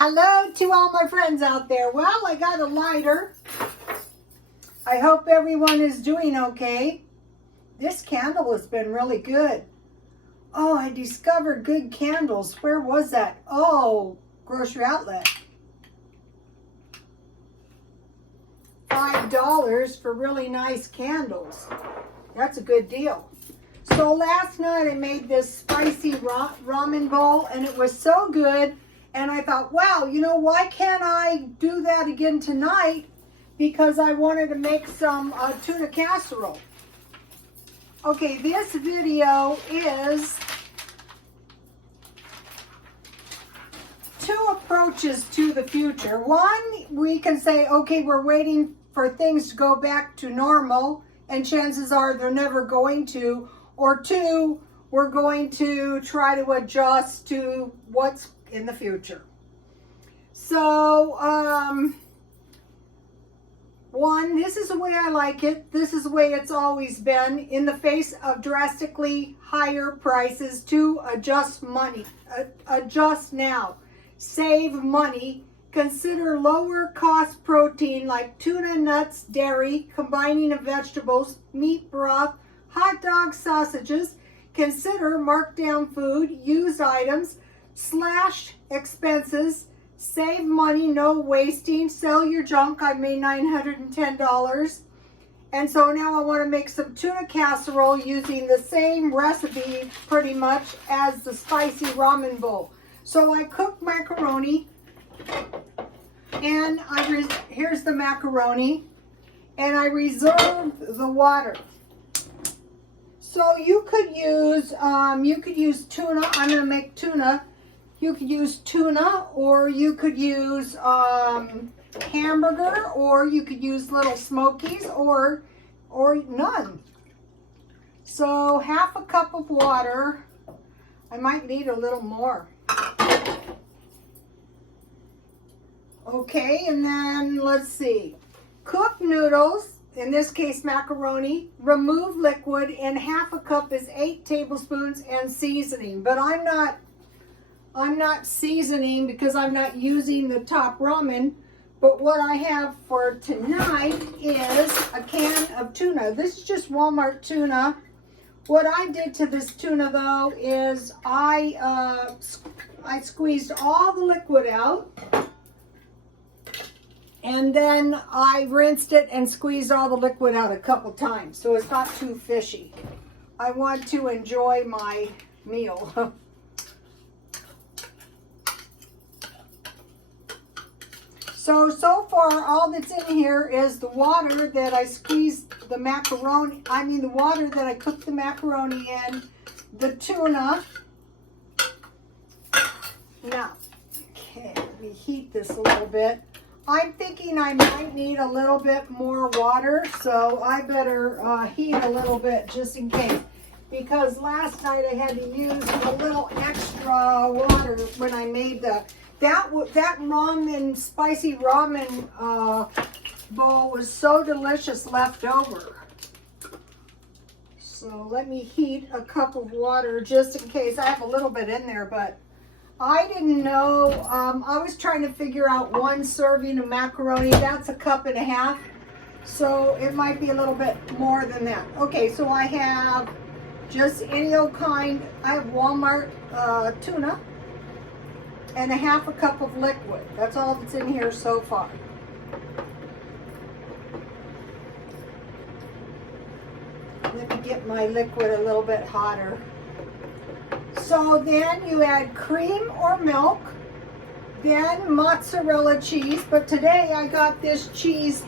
Hello to all my friends out there. Well, I got a lighter. I hope everyone is doing okay. This candle has been really good. Oh, I discovered good candles. Where was that? Oh, grocery outlet. $5 for really nice candles. That's a good deal. So last night I made this spicy ramen bowl and it was so good. And I thought, wow, why can't I do that again tonight? Because I wanted to make some tuna casserole. Okay, this video is two approaches to the future. One, we can say, okay, we're waiting for things to go back to normal, and chances are they're never going to. Or two, we're going to try to adjust to what's in the future. So, one, this is the way I like it. This is the way it's always been. In the face of drastically higher prices, to adjust money. Adjust now. Save money. Consider lower cost protein like tuna, nuts, dairy, combining of vegetables, meat broth, hot dog sausages. Consider markdown food, used items, slash expenses, save money, no wasting, sell your junk. I made $910. And so now I want to make some tuna casserole using the same recipe pretty much as the spicy ramen bowl. So I cooked macaroni, and here's the macaroni, and I reserved the water. So you could use tuna. I'm going to make tuna. You could use tuna, or you could use hamburger, or you could use little smokies, or none. So half a cup of water. I might need a little more. Okay, and then let's see. Cooked noodles. In this case, macaroni, remove liquid, and half a cup is 8 tablespoons and seasoning. But I'm not seasoning because I'm not using the top ramen. But what I have for tonight is a can of tuna. This is just Walmart tuna. What I did to this tuna though is I squeezed all the liquid out. And then I rinsed it and squeezed all the liquid out a couple times, so it's not too fishy. I want to enjoy my meal. So far, all that's in here is the water that I squeezed the macaroni, the water that I cooked the macaroni in, the tuna. Now, okay, let me heat this a little bit. I'm thinking I might need a little bit more water, so I better heat a little bit just in case. Because last night I had to use a little extra water when I made that ramen, spicy ramen bowl was so delicious left over. So let me heat a cup of water just in case. I have a little bit in there, but I didn't know. I was trying to figure out one serving of macaroni. That's a cup and a half. So it might be a little bit more than that. Okay, so I have just any old kind. I have Walmart tuna and a half a cup of liquid. That's all that's in here so far. Let me get my liquid a little bit hotter. So then you add cream or milk, then mozzarella cheese. But today I got this cheese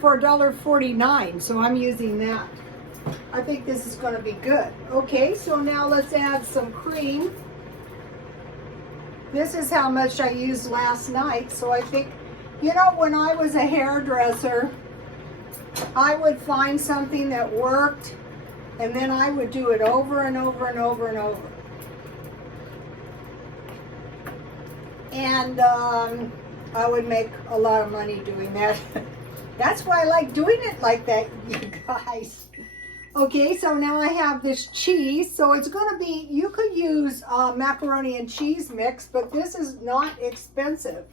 for $1.49, so I'm using that. I think this is going to be good. Okay, so now let's add some cream. This is how much I used last night. So I think, when I was a hairdresser, I would find something that worked, and then I would do it over and over and over and over. And I would make a lot of money doing that. That's why I like doing it like that, you guys. Okay, so now I have this cheese. So it's going to be, you could use macaroni and cheese mix, but this is not expensive.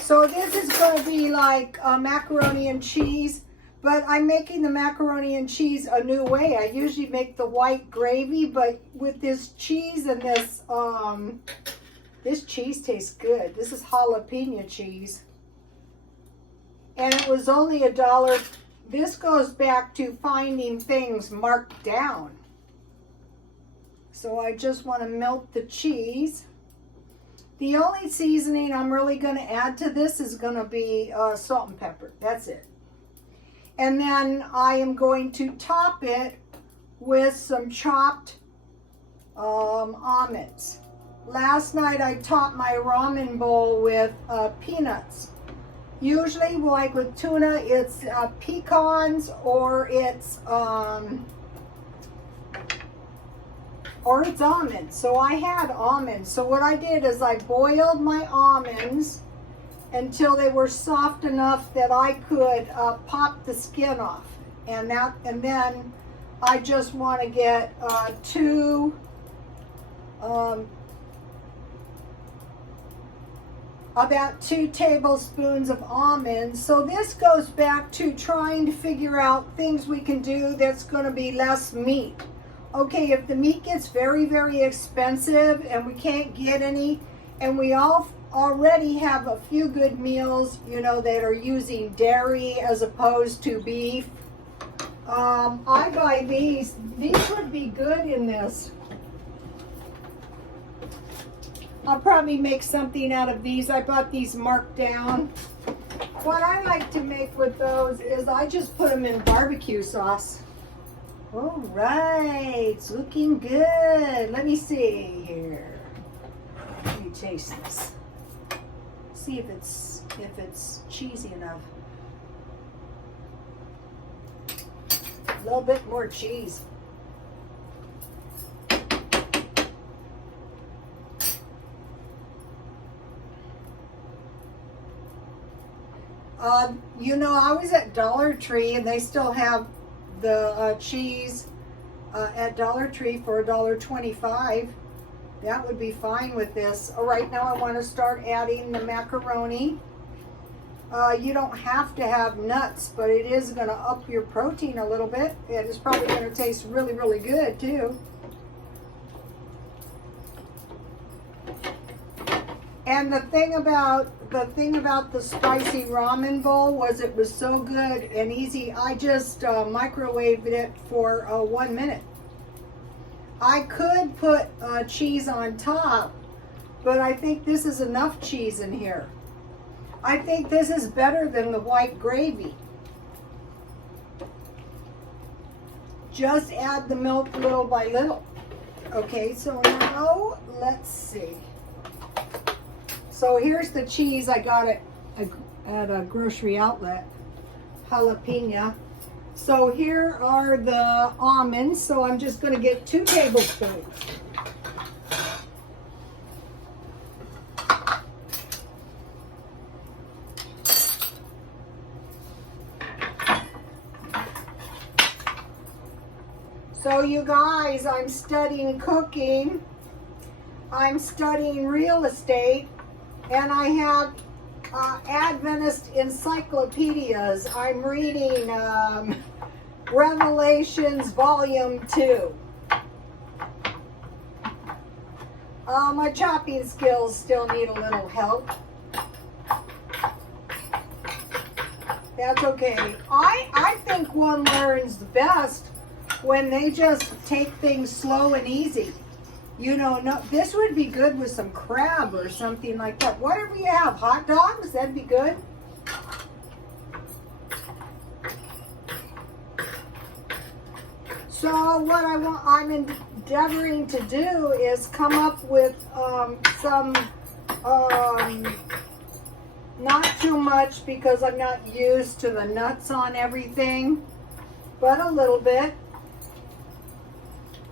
So this is going to be like macaroni and cheese, but I'm making the macaroni and cheese a new way. I usually make the white gravy, but with this cheese and this cheese tastes good. This is jalapeno cheese. And it was only $1. This goes back to finding things marked down. So I just want to melt the cheese. The only seasoning I'm really going to add to this is going to be salt and pepper. That's it. And then I am going to top it with some chopped almonds. Last night I topped my ramen bowl with peanuts. Usually, like with tuna, it's pecans or it's almonds. So I had almonds. So what I did is I boiled my almonds until they were soft enough that I could pop the skin off. And then I just want to get about 2 tablespoons of almonds. So this goes back to trying to figure out things we can do that's going to be less meat. Okay, if the meat gets very, very expensive and we can't get any, and we already have a few good meals, you know, that are using dairy as opposed to beef, I buy these. These would be good in this. I'll probably make something out of these. I bought these marked down. What I like to make with those is I just put them in barbecue sauce. All right, it's looking good. Let me see here. Let me taste this. See if it's cheesy enough. A little bit more cheese. You know, I was at Dollar Tree and they still have the cheese at Dollar Tree for $1.25. That would be fine with this. Right now I want to start adding the macaroni. You don't have to have nuts, but it is going to up your protein a little bit. It is probably going to taste really, really good too. And the thing about the spicy ramen bowl was it was so good and easy. I just microwaved it for 1 minute. I could put cheese on top, but I think this is enough cheese in here. I think this is better than the white gravy. Just add the milk little by little. Okay, so now let's see. So here's the cheese I got at a grocery outlet, jalapeno. So here are the almonds. So I'm just going to get 2 tablespoons. So you guys, I'm studying cooking. I'm studying real estate. And I have Adventist encyclopedias. I'm reading Revelations Volume 2. My chopping skills still need a little help. That's okay. I think one learns best when they just take things slow and easy. You know, no, this would be good with some crab or something like that. Whatever you have, hot dogs, that'd be good. So what I'm endeavoring to do is come up with some, not too much because I'm not used to the nuts on everything, but a little bit.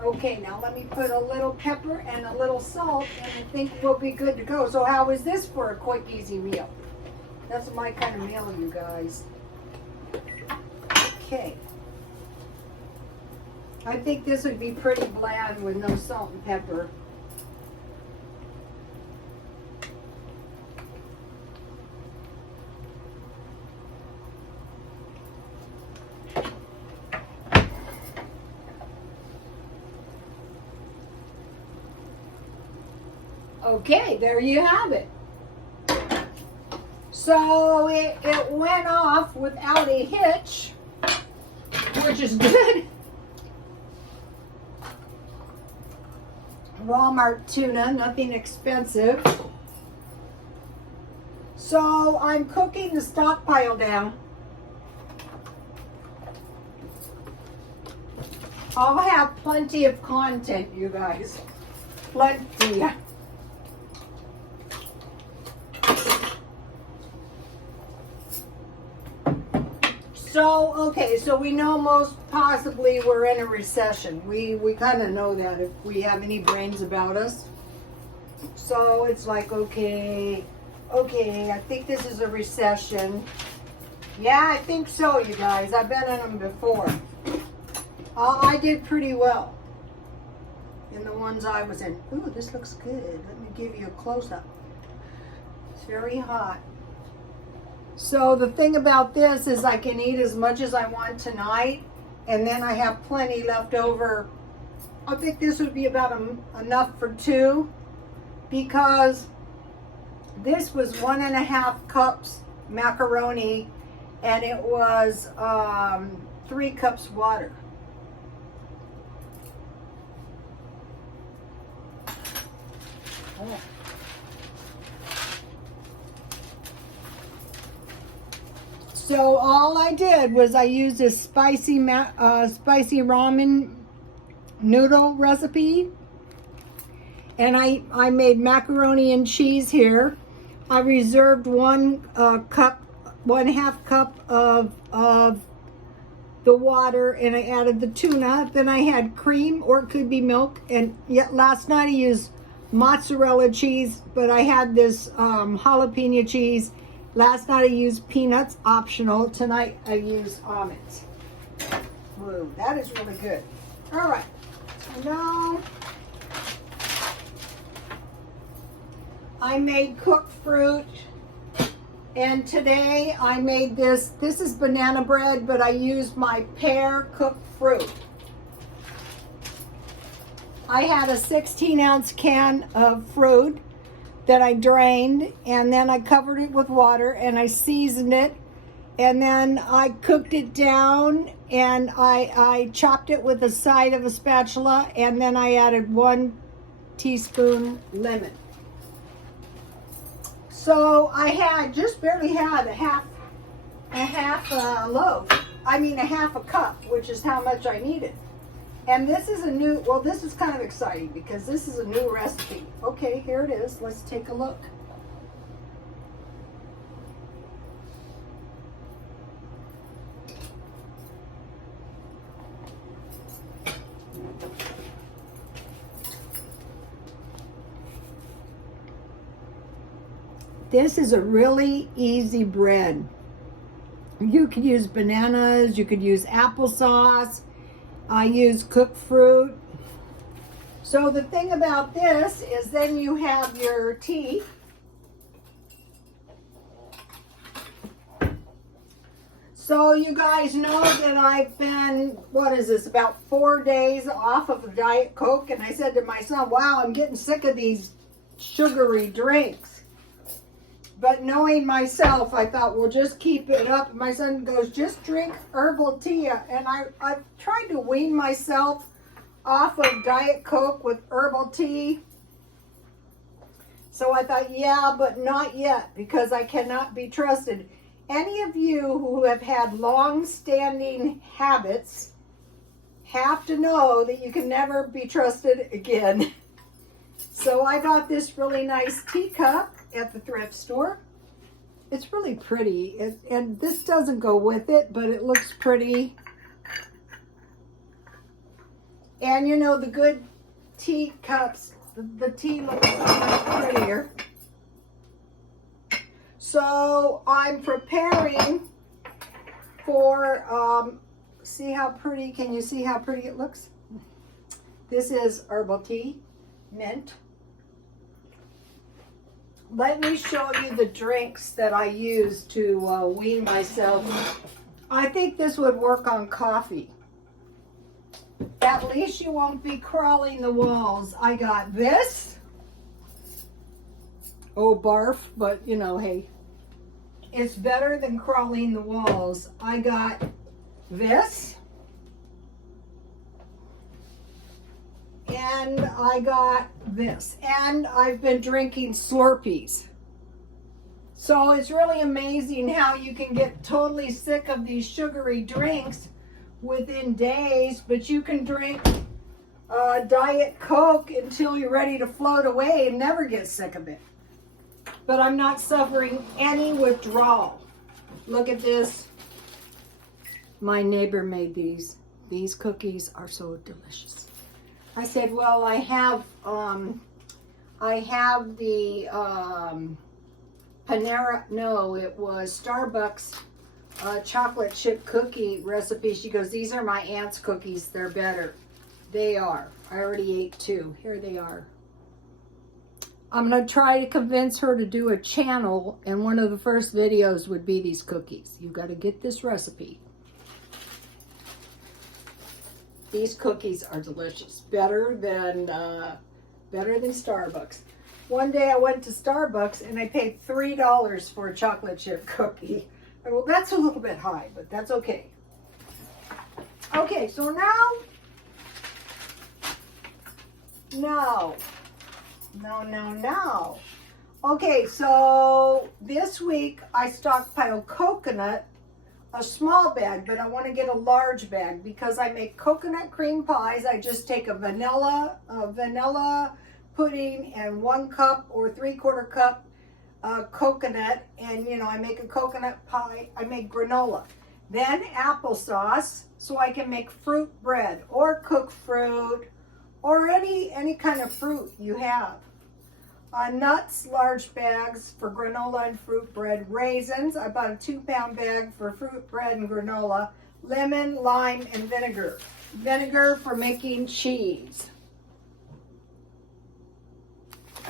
Okay, now let me put a little pepper and a little salt, and I think we'll be good to go. So how is this for a quick, easy meal? That's my kind of meal, you guys. Okay. I think this would be pretty bland with no salt and pepper. Okay, there you have it. So it went off without a hitch, which is good. Walmart tuna, nothing expensive. So I'm cooking the stockpile down. I'll have plenty of content, you guys. Plenty. So, okay, so we know most possibly we're in a recession. We kind of know that if we have any brains about us. So it's like, okay, I think this is a recession. Yeah, I think so, you guys. I've been in them before. I did pretty well in the ones I was in. Ooh, this looks good. Let me give you a close-up. It's very hot. So the thing about this is I can eat as much as I want tonight, and then I have plenty left over. I think this would be about enough for 2, because this was 1.5 cups macaroni, and it was 3 cups water. Oh. So all I did was I used a spicy ramen noodle recipe, and I made macaroni and cheese here. I reserved 1.5 cup of the water, and I added the tuna. Then I had cream, or it could be milk, and yet last night I used mozzarella cheese, but I had this jalapeno cheese. Last night I used peanuts, optional. Tonight I use almonds. Whoa, that is really good. All right, so now I made cooked fruit, and today I made this. This is banana bread, but I used my pear cooked fruit. I had a 16-ounce can of fruit that I drained, and then I covered it with water, and I seasoned it, and then I cooked it down, and I chopped it with the side of a spatula, and then I added 1 teaspoon lemon. So I just barely had a half loaf. I mean a half a cup, which is how much I needed. And this is this is kind of exciting because this is a new recipe. Okay, here it is. Let's take a look. This is a really easy bread. You could use bananas, you could use applesauce. I use cooked fruit. So the thing about this is then you have your tea. So you guys know that I've been, what is this, about 4 days off of a Diet Coke, and I said to my son, wow, I'm getting sick of these sugary drinks. But knowing myself, I thought, well, just keep it up. My son goes, just drink herbal tea. And I've tried to wean myself off of Diet Coke with herbal tea. So I thought, yeah, but not yet, because I cannot be trusted. Any of you who have had long-standing habits have to know that you can never be trusted again. So I got this really nice teacup at the thrift store. It's really pretty, and this doesn't go with it, but it looks pretty. And you know, the good teacups, the tea looks so much prettier. So I'm preparing for, see how pretty, can you see how pretty it looks? This is Herbal Tea, mint. Let me show you the drinks that I use to wean myself. I think this would work on coffee. At least you won't be crawling the walls. I got this. Oh, barf, but you know, hey, it's better than crawling the walls. I got this. And I got this. And I've been drinking Slurpees. So it's really amazing how you can get totally sick of these sugary drinks within days, but you can drink Diet Coke until you're ready to float away and never get sick of it. But I'm not suffering any withdrawal. Look at this. My neighbor made these. These cookies are so delicious. I said, well, I have the Panera, no, it was Starbucks chocolate chip cookie recipe. She goes, these are my aunt's cookies. They're better. They are. I already ate two. Here they are. I'm going to try to convince her to do a channel, and one of the first videos would be these cookies. You got to get this recipe. These cookies are delicious. Better than Starbucks. One day I went to Starbucks and I paid $3 for a chocolate chip cookie. Well, that's a little bit high, but that's okay. Okay, so now. Okay, so this week I stockpiled coconut, a small bag, but I want to get a large bag because I make coconut cream pies. I just take a vanilla pudding and 1 cup or 3/4 cup coconut, and you know, I make a coconut pie. I make granola, then applesauce, so I can make fruit bread or cooked fruit or any kind of fruit you have. Nuts, large bags for granola and fruit bread. Raisins, I bought a 2-pound bag for fruit bread and granola. Lemon, lime, and vinegar. Vinegar for making cheese.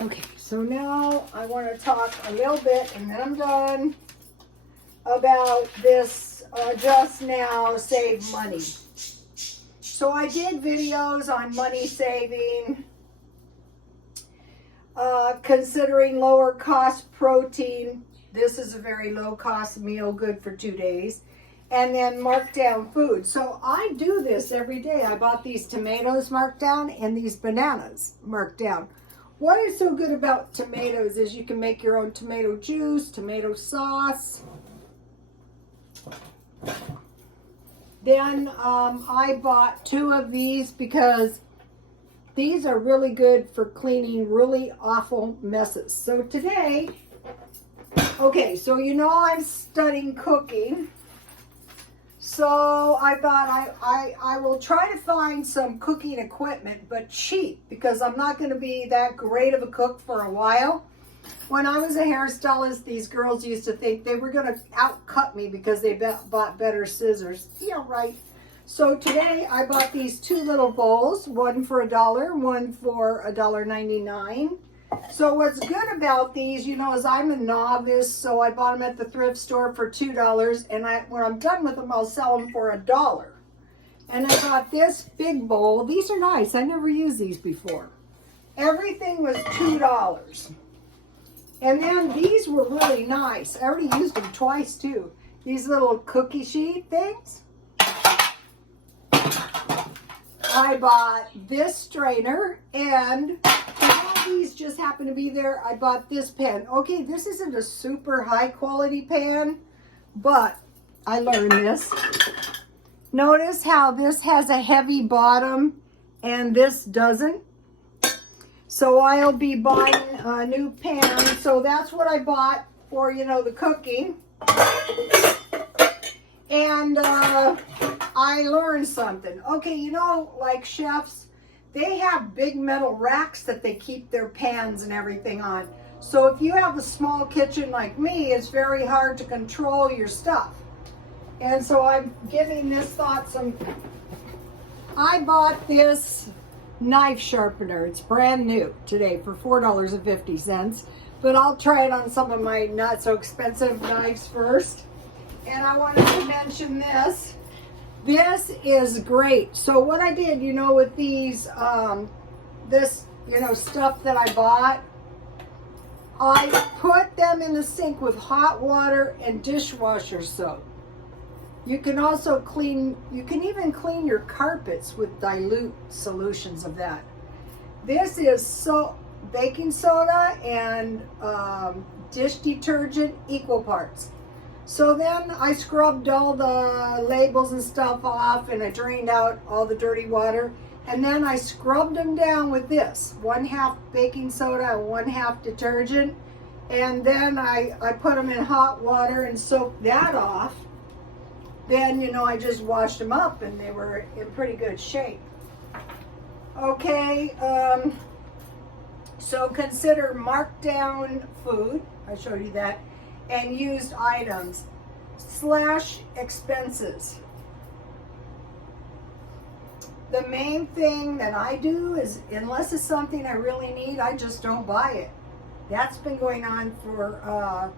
Okay, so now I want to talk a little bit, and then I'm done, about this Just Now Save Money. So I did videos on money saving, considering lower cost protein. This is a very low cost meal, good for 2 days. And then marked down food. So I do this every day. I bought these tomatoes marked down and these bananas marked down. What is so good about tomatoes is you can make your own tomato juice, tomato sauce. Then I bought 2 of these because these are really good for cleaning really awful messes. So today, okay, so you know I'm studying cooking. So I thought I will try to find some cooking equipment, but cheap, because I'm not going to be that great of a cook for a while. When I was a hairstylist, these girls used to think they were going to outcut me because they bought better scissors. Yeah, right. So today I bought these 2 little bowls, one for $1, one for $1.99. So what's good about these, you know, is I'm a novice, so I bought them at the thrift store for $2, and when I'm done with them, I'll sell them for $1. And I got this big bowl. These are nice. I never used these before. Everything was $2. And then these were really nice. I already used them twice too. These little cookie sheet things. I bought this strainer, and these just happen to be there. I bought this pan. Okay, this isn't a super high quality pan, but I learned this. Notice how this has a heavy bottom and this doesn't. So I'll be buying a new pan. So that's what I bought for, you know, the cooking. And I learned something. Okay, you know, like chefs, they have big metal racks that they keep their pans and everything on. So if you have a small kitchen like me, it's very hard to control your stuff. And so I'm giving this thought some. I bought this knife sharpener. It's brand new today for $4.50. But I'll try it on some of my not so expensive knives first. And I wanted to mention this. This is great. So what I did, you know, with these, this, you know, stuff that I bought, I put them in the sink with hot water and dishwasher soap. You can also clean, you can even clean your carpets with dilute solutions of that. This is so baking soda and dish detergent equal parts. So then I scrubbed all the labels and stuff off, and I drained out all the dirty water. And then I scrubbed them down with this, 1/2 baking soda and 1/2 detergent. And then I put them in hot water and soaked that off. Then, you know, I just washed them up and they were in pretty good shape. Okay, so consider marked down food, I showed you that, and used items / expenses. The main thing that I do is, unless it's something I really need, I just don't buy it. That's been going on for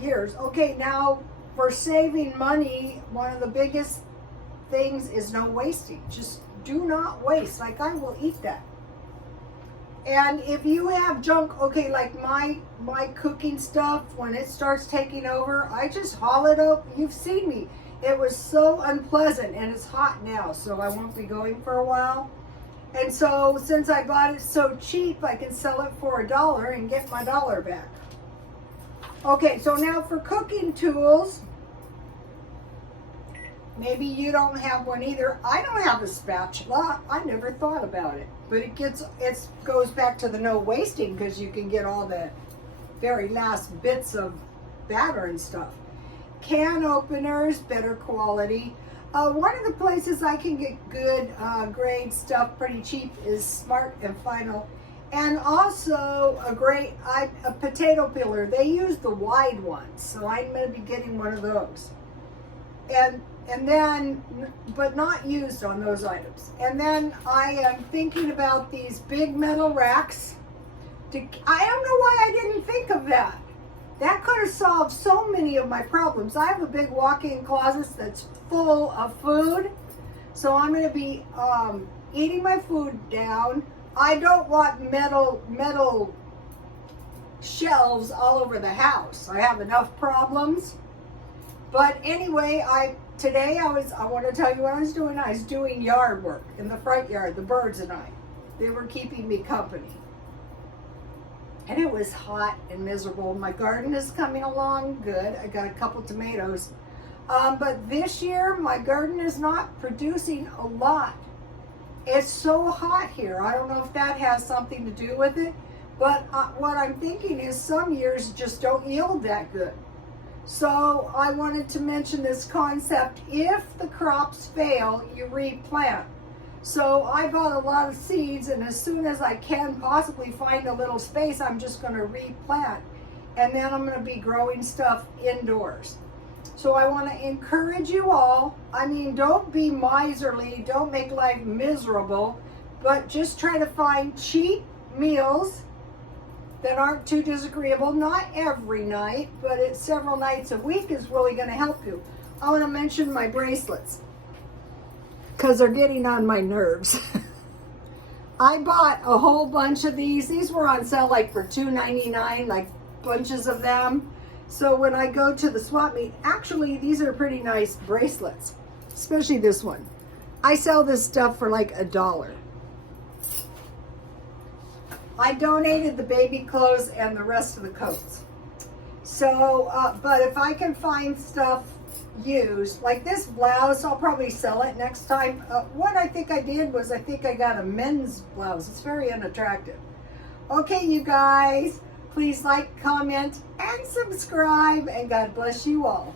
years. Okay, now for saving money, one of the biggest things is no wasting. Just do not waste. Like, I will eat that. And if you have junk, okay, like my cooking stuff, when it starts taking over, I just haul it up. You've seen me. It was so unpleasant, and it's hot now, so I won't be going for a while. And so since I bought it so cheap, I can sell it for $1 and get my $1 back. Okay, so now for cooking tools, maybe you don't have one either. I don't have a spatula. I never thought about it. But it goes back to the no wasting, because you can get all the very last bits of batter and stuff. Can openers, better quality. One of the places I can get good grade stuff pretty cheap is Smart and Final. And also a potato peeler. They use the wide ones, so I'm going to be getting one of those. And then, but not used on those items. And then I am thinking about these big metal racks. I don't know why I didn't think of that. That could have solved so many of my problems. I have a big walk-in closet that's full of food. So I'm going to be eating my food down. I don't want metal shelves all over the house. I have enough problems. But anyway, today I want to tell you what I was doing. I was doing yard work in the front yard, the birds and I. They were keeping me company. And it was hot and miserable. My garden is coming along good. I got a couple tomatoes. But this year, my garden is not producing a lot. It's so hot here. I don't know if that has something to do with it. But what I'm thinking is some years just don't yield that good. So I wanted to mention this concept. If the crops fail, you replant. So I bought a lot of seeds, and as soon as I can possibly find a little space, I'm just going to replant. And then I'm going to be growing stuff indoors. So I want to encourage you all. I mean, don't be miserly. Don't make life miserable. But just try to find cheap meals that aren't too disagreeable. Not every night, but it's several nights a week is really going to help you. I want to mention my bracelets, because they're getting on my nerves. I bought a whole bunch of these. These were on sale like for $2.99, like bunches of them. So when I go to the swap meet, actually these are pretty nice bracelets, especially this one. I sell this stuff for like $1. I donated the baby clothes and the rest of the coats. So, but if I can find stuff used, like this blouse, I'll probably sell it next time. What I think I did was I think I got a men's blouse. It's very unattractive. Okay, you guys, please like, comment, and subscribe, and God bless you all.